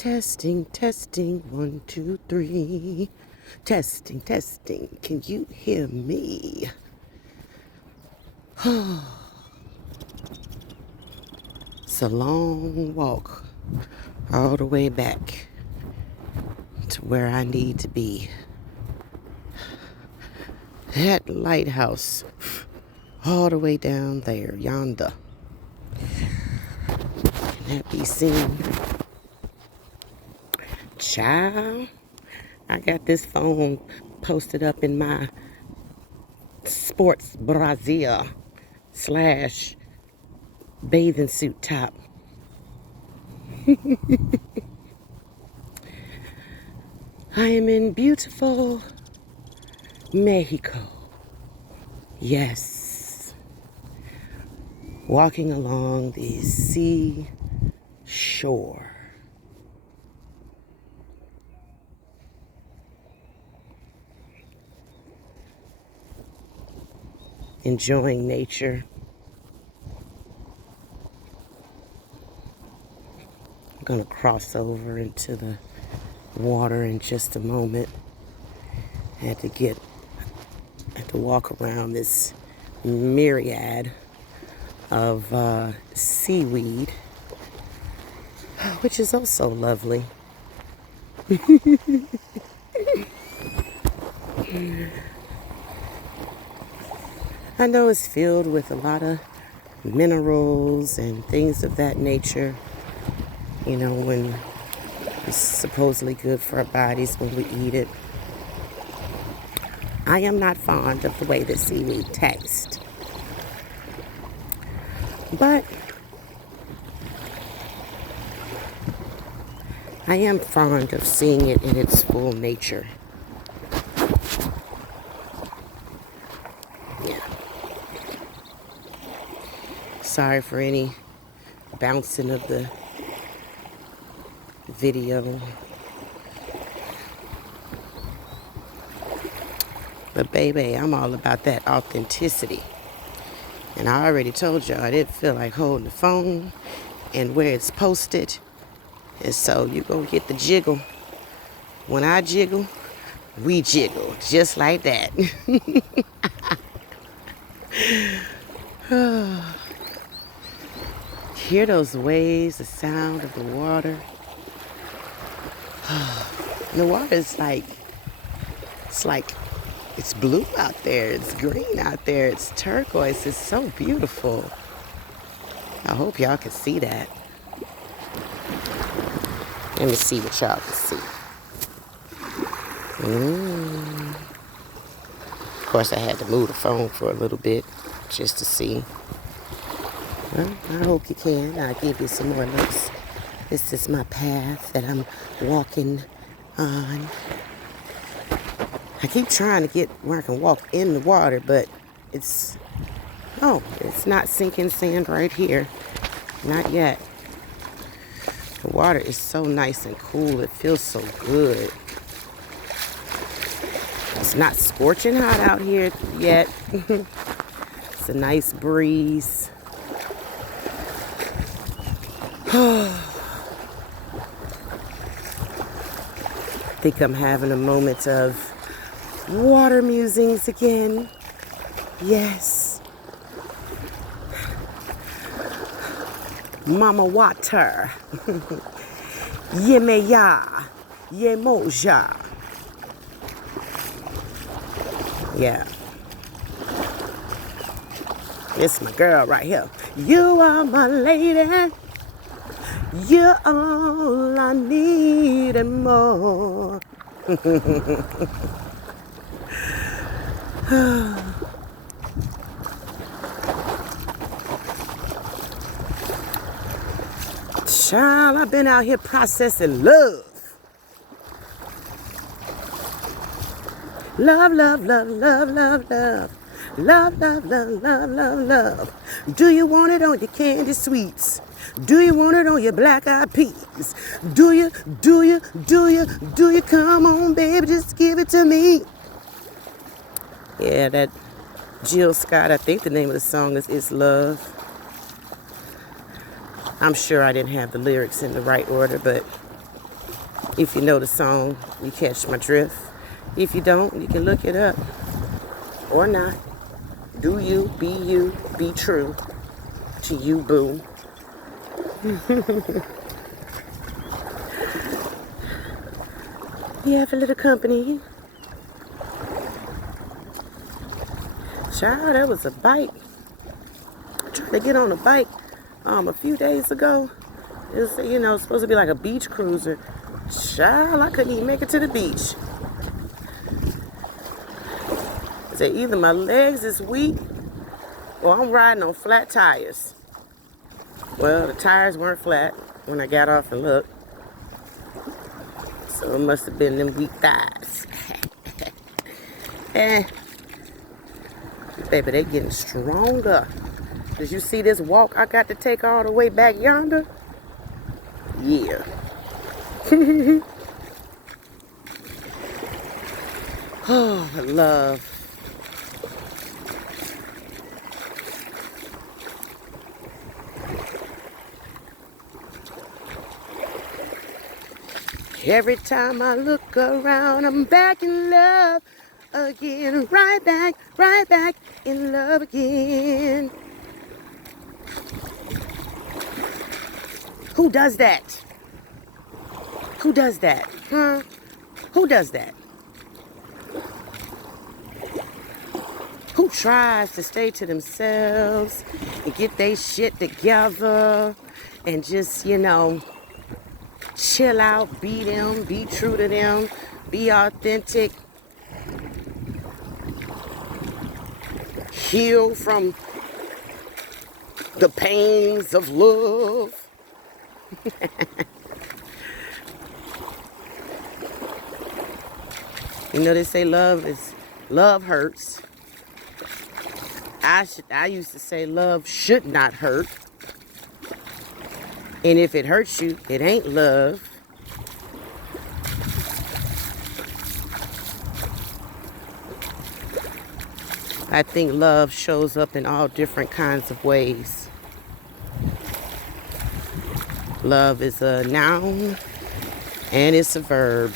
Testing, testing, 1, 2, 3. Testing, testing, can you hear me? It's a long walk all the way back to where I need to be. That lighthouse all the way down there, yonder. Can that be seen? Child, I got this phone posted up in my sports brassiere / bathing suit top. I am in beautiful Mexico. Yes. Walking along the sea shore. Enjoying nature. I'm going to cross over into the water in just a moment. I had to walk around this myriad of seaweed, which is also lovely. I know it's filled with a lot of minerals and things of that nature. You know, when it's supposedly good for our bodies when we eat it. I am not fond of the way the seaweed tastes. But I am fond of seeing it in its full nature. Yeah. Sorry for any bouncing of the video. But baby, I'm all about that authenticity. And I already told y'all I didn't feel like holding the phone and where it's posted. And so you gonna get the jiggle. When I jiggle, we jiggle. Just like that. Hear those waves, the sound of the water. The water is it's blue out there, it's green out there, it's turquoise, it's so beautiful. I hope y'all can see that. Let me see what y'all can see. Of course, I had to move the phone for a little bit just to see. Well, I hope you can. I'll give you some more looks. This is my path that I'm walking on. I keep trying to get where I can walk in the water, but it's not sinking sand right here. Not yet. The water is so nice and cool. It feels so good. It's not scorching hot out here yet. It's a nice breeze. I think I'm having a moment of water musings again. Yes. Mama water. Yeme ya. Yemoja. Yeah. It's my girl right here. You are my lady. You're all I need and more. Child, I've been out here processing love. Love, love, love, love, love, love. Love, love, love, love, love, love. Do you want it on your candy sweets? Do you want it on your black-eyed peas? Do you? Come on, baby, just give it to me. Yeah, that Jill Scott, I think the name of the song is It's Love. I'm sure I didn't have the lyrics in the right order, but If you know the song, you catch my drift. If you don't, you can look it up. Or not. Do you, be true to you, boo. You have a little company. Child, that was a bike. I tried to get on a bike a few days ago. It was, supposed to be like a beach cruiser. Child, I couldn't even make it to the beach. I said either my legs is weak or I'm riding on flat tires. Well, the tires weren't flat when I got off and looked. So it must have been them weak thighs. Baby, they getting stronger. Did you see this walk I got to take all the way back yonder? Yeah. Oh, love. Every time I look around, I'm back in love again. Right back in love again. Who does that? Who does that? Huh? Who does that? Who tries to stay to themselves and get their shit together and just, chill out, be them, be true to them, be authentic, heal from the pains of love. They say love hurts. I used to say love should not hurt. And if it hurts you, it ain't love. I think love shows up in all different kinds of ways. Love is a noun and it's a verb.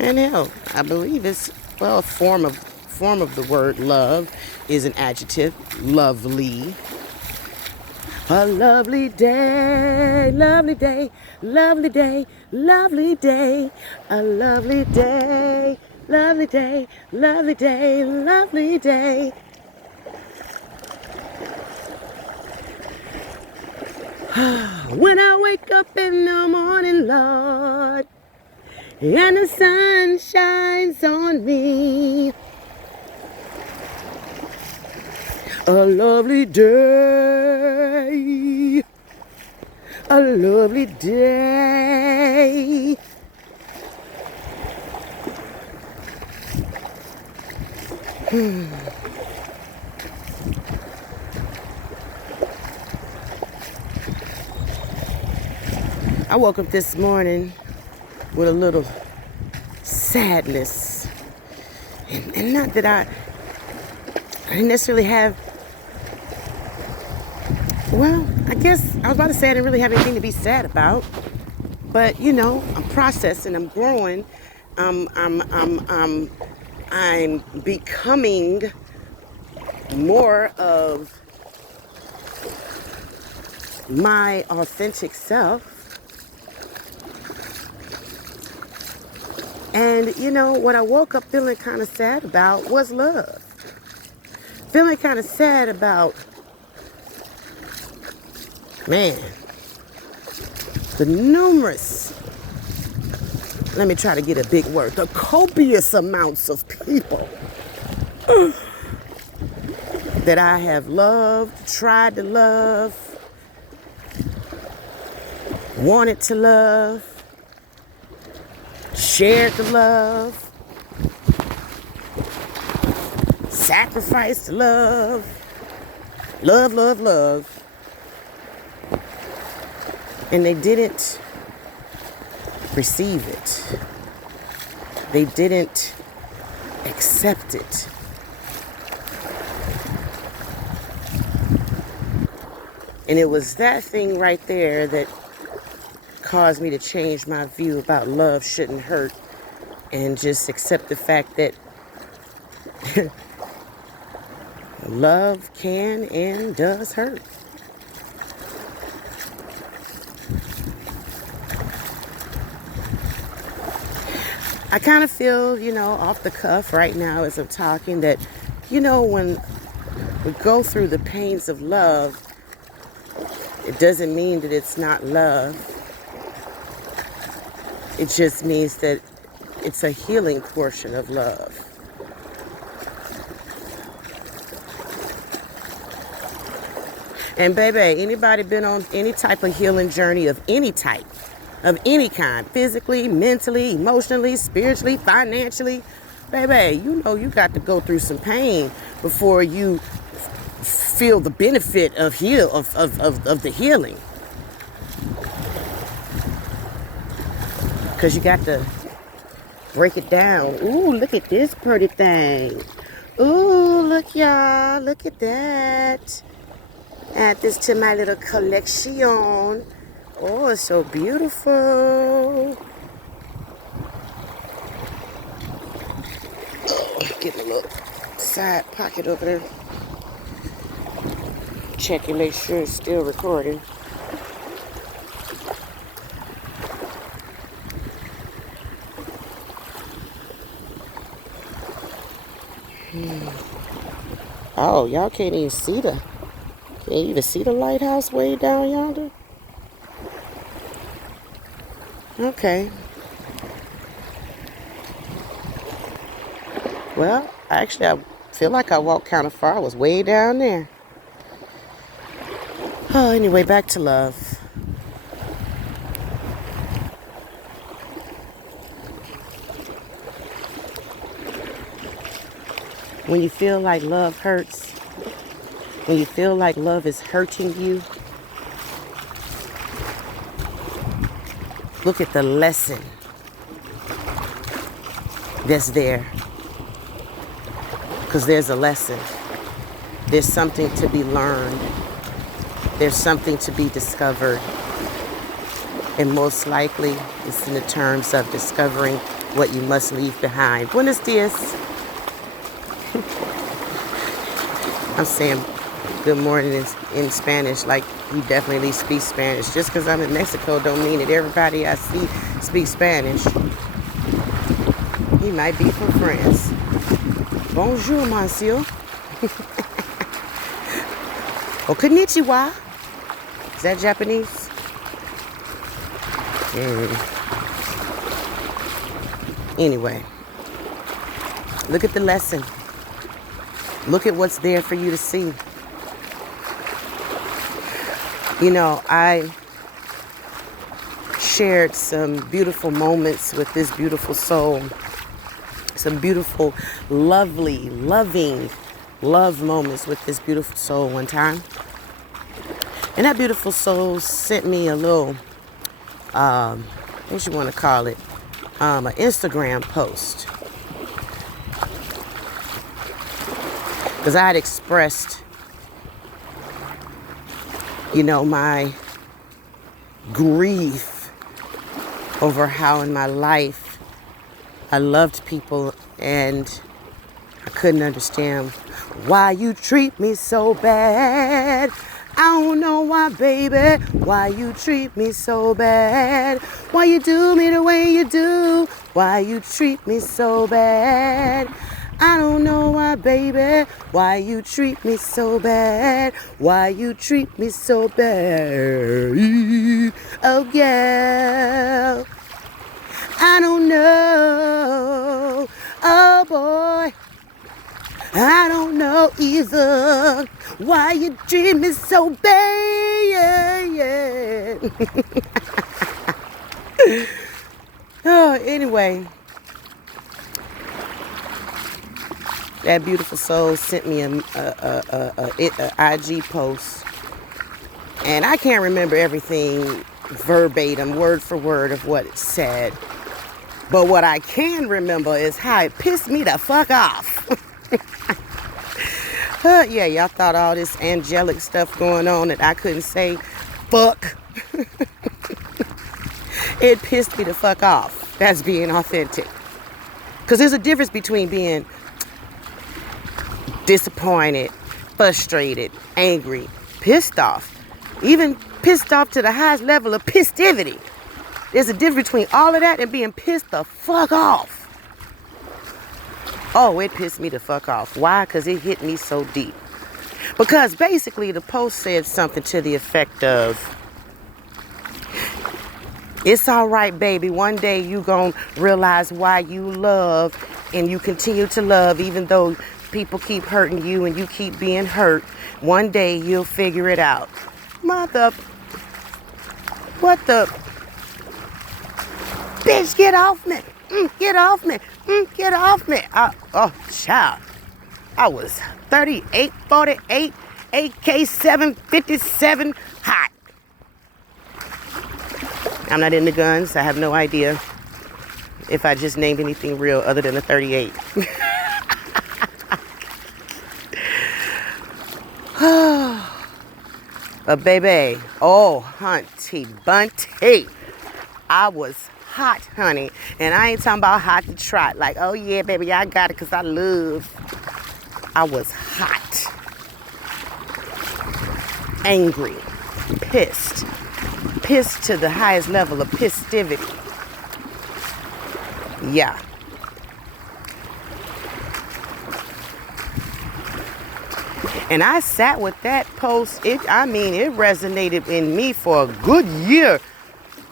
And hell, I believe it's, a form of the word love is an adjective, lovely. A lovely day, lovely day, lovely day, lovely day. A lovely day, lovely day, lovely day, lovely day. When I wake up in the morning, Lord, and the sun shines on me. A lovely day. A lovely day. I woke up this morning with a little sadness. And not that I didn't necessarily have, I guess I was about to say I didn't really have anything to be sad about. But, I'm processing, I'm growing, I'm becoming more of my authentic self. And, what I woke up feeling kind of sad about was love. Feeling kind of sad about, the numerous, let me try to get a big word, the copious amounts of people that I have loved, tried to love, wanted to love, shared the love, sacrificed to love, love. And they didn't receive it. They didn't accept it. And it was that thing right there that caused me to change my view about love shouldn't hurt and just accept the fact that love can and does hurt. I kind of feel, off the cuff right now as I'm talking that, when we go through the pains of love, it doesn't mean that it's not love. It just means that it's a healing portion of love. And baby, anybody been on any type of healing journey of any type, of any kind, physically, mentally, emotionally, spiritually, financially, baby, you got to go through some pain before you feel the benefit of the healing. Because you got to break it down. Ooh, look at this pretty thing. Ooh, look, y'all. Look at that. Add this to my little collection. Oh, it's so beautiful. Getting a little side pocket over there. Checking, make sure it's still recording. Oh, y'all can't even see the lighthouse way down yonder? Okay. Well, actually, I feel like I walked kind of far. I was way down there. Oh, anyway, back to love. When you feel like love hurts, when you feel like love is hurting you, look at the lesson that's there. Because there's a lesson. There's something to be learned. There's something to be discovered. And most likely, it's in the terms of discovering what you must leave behind. Buenos dias. I'm saying good morning in Spanish, like you definitely speak Spanish. Just because I'm in Mexico don't mean that everybody I see speaks Spanish. He might be from France. Bonjour, monsieur. Oh, konnichiwa. Is that Japanese? Anyway, look at the lesson. Look at what's there for you to see. I shared some beautiful moments with this beautiful soul. Some beautiful, lovely, loving love moments with this beautiful soul one time. And that beautiful soul sent me a little, what you want to call it, an Instagram post. Because I had expressed, my grief over how in my life I loved people and I couldn't understand why you treat me so bad. I don't know why, baby, why you treat me so bad. Why you do me the way you do. Why you treat me so bad. I don't know why, baby, why you treat me so bad. Why you treat me so bad. Oh, yeah. I don't know. Oh, boy. I don't know either why you treat me so bad. Oh, anyway. That beautiful soul sent me a IG post. And I can't remember everything verbatim, word for word of what it said. But what I can remember is how it pissed me the fuck off. Yeah, y'all thought all this angelic stuff going on that I couldn't say fuck. It pissed me the fuck off. That's being authentic. Because there's a difference between being disappointed, frustrated, angry, pissed off. Even pissed off to the highest level of pissivity. There's a difference between all of that and being pissed the fuck off. Oh, it pissed me the fuck off. Why? Because it hit me so deep. Because basically the post said something to the effect of, it's all right, baby. One day you gonna realize why you love and you continue to love even though people keep hurting you and you keep being hurt. One day you'll figure it out. Mother... What the... Bitch, get off me. Get off me. Get off me. Oh, child. I was 38, 48, AK-757 hot. I'm not into guns. I have no idea if I just named anything real other than a 38. But baby, oh, hunty bunty. I was hot, honey. And I ain't talking about hot to trot. Like, oh yeah, baby, I got it because I love. I was hot. Angry. Pissed. Pissed to the highest level of pissivity. Yeah. And I sat with that post. It resonated in me for a good year.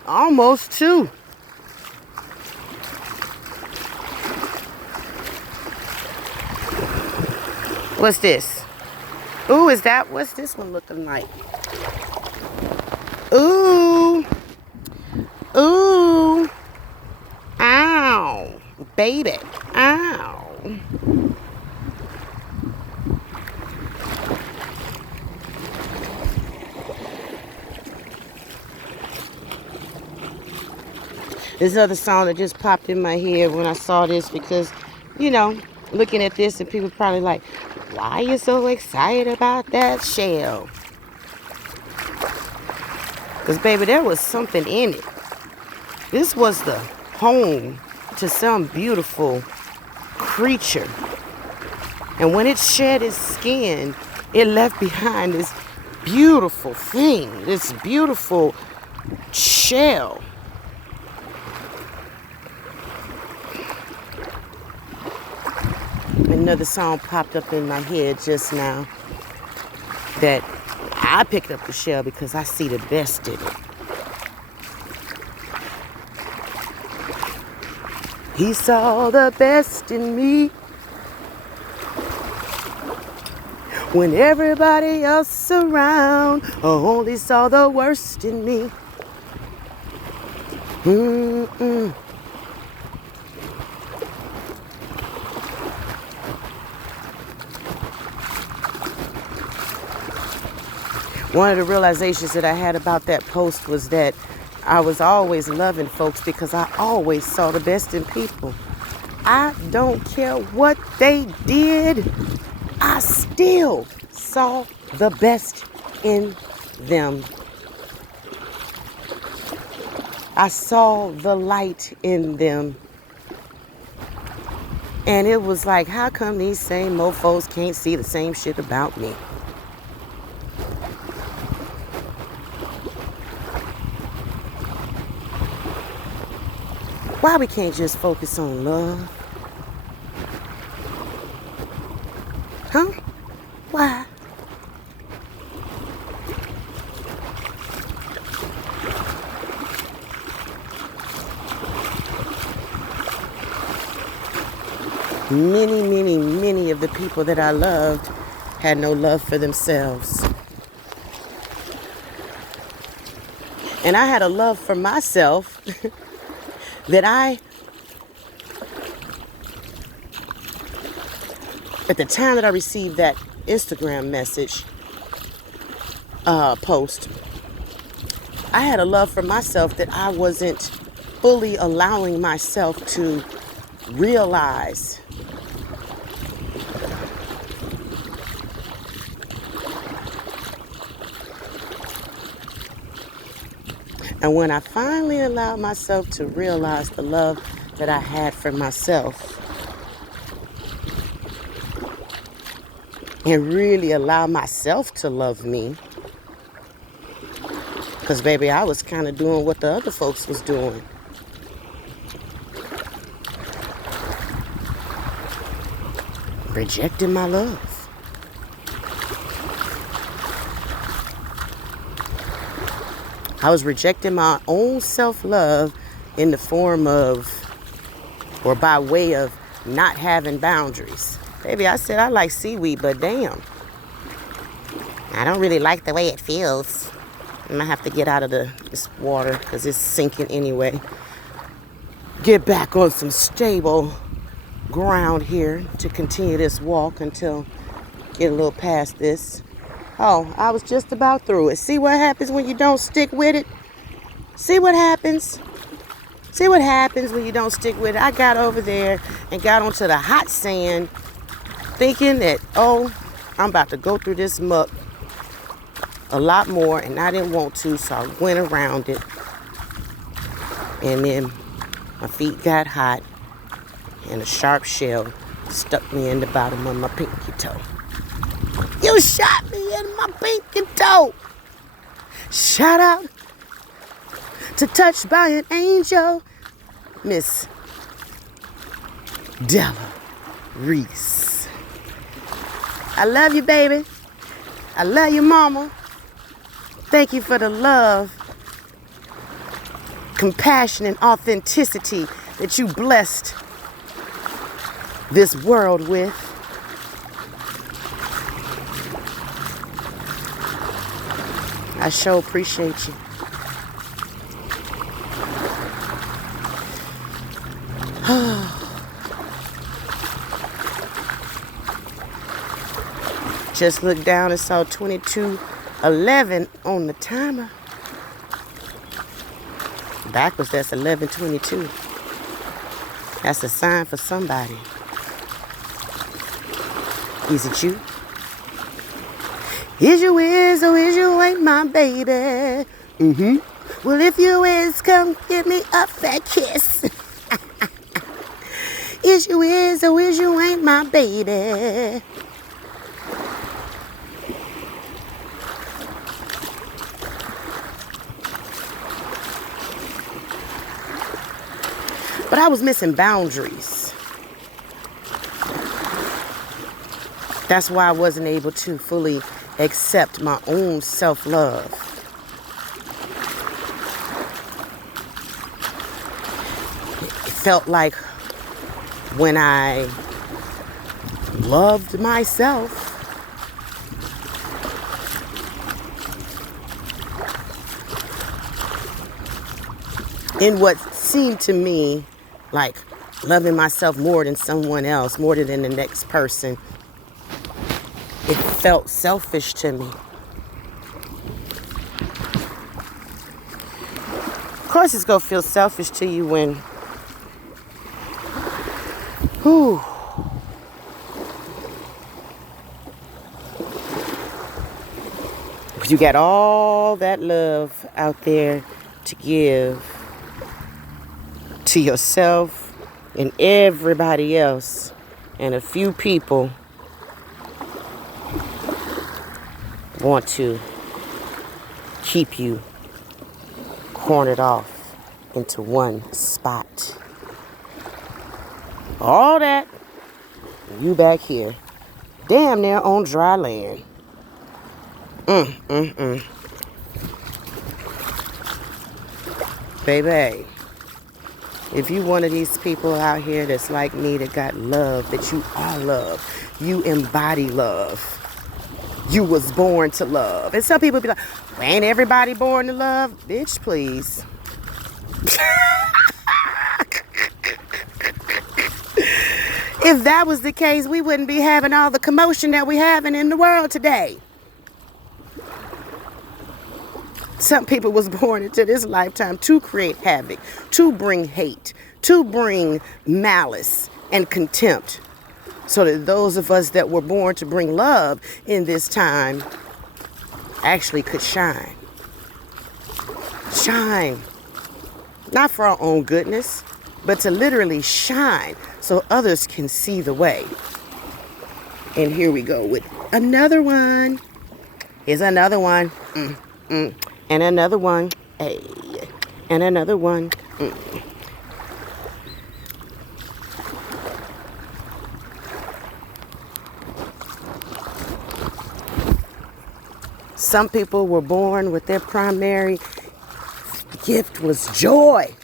Almost 2. What's this? Ooh, what's this one looking like? Ooh. Ooh. Ow. Baby. Ow. This other song that just popped in my head when I saw this because, you know, looking at this and people probably like, why are you so excited about that shell? Because, baby, there was something in it. This was the home to some beautiful creature. And when it shed its skin, it left behind this beautiful thing, this beautiful shell. Another song popped up in my head just now that I picked up the shell because I see the best in it. He saw the best in me when everybody else around only saw the worst in me. One of the realizations that I had about that post was that I was always loving folks because I always saw the best in people. I don't care what they did. I still saw the best in them. I saw the light in them. And it was like, how come these same mofos can't see the same shit about me? Why we can't just focus on love? Huh? Why? Many of the people that I loved had no love for themselves. And I had a love for myself that at the time that I received that Instagram message post, I had a love for myself that I wasn't fully allowing myself to realize. And when I finally allowed myself to realize the love that I had for myself, and really allow myself to love me, because baby, I was kind of doing what the other folks was doing. Rejecting my love. I was rejecting my own self-love in the form of, or by way of, not having boundaries. Baby, I said I like seaweed, but damn, I don't really like the way it feels. I'm gonna have to get out of this water because it's sinking anyway. Get back on some stable ground here to continue this walk until get a little past this. Oh, I was just about through it. See what happens when you don't stick with it? See what happens? See what happens when you don't stick with it? I got over there and got onto the hot sand thinking that, oh, I'm about to go through this muck a lot more, and I didn't want to, so I went around it. And then my feet got hot, and a sharp shell stuck me in the bottom of my pinky toe. You shot me in my pinky toe. Shout out to Touched by an Angel, Miss Della Reese. I love you, baby. I love you, mama. Thank you for the love, compassion, and authenticity that you blessed this world with. I sure appreciate you. Just looked down and saw 22:11 on the timer. Backwards, that's 11:22. That's a sign for somebody. Is it you? Is you is or is you ain't my baby? Well, if you is, come give me a fat kiss. Is you is or is you ain't my baby? But I was missing boundaries. That's why I wasn't able to fully accept my own self-love. It felt like when I loved myself, in what seemed to me like loving myself more than someone else, more than the next person, it felt selfish to me. Of course it's going to feel selfish to you when, you got all that love out there to give to yourself and everybody else, and a few people want to keep you cornered off into one spot. All that, you back here, damn near on dry land. Baby, if you one of these people out here that's like me, that got love, that you are love, you embody love, you was born to love. And some people be like, well, ain't everybody born to love? Bitch, please. If that was the case, we wouldn't be having all the commotion that we're having in the world today. Some people was born into this lifetime to create havoc, to bring hate, to bring malice and contempt, so that those of us that were born to bring love in this time actually could shine. shine. Not for our own goodness, but to literally shine so others can see the way. And here we go with another one. Here's another one. And another one. Hey. And another one. Some people were born with their primary gift was joy.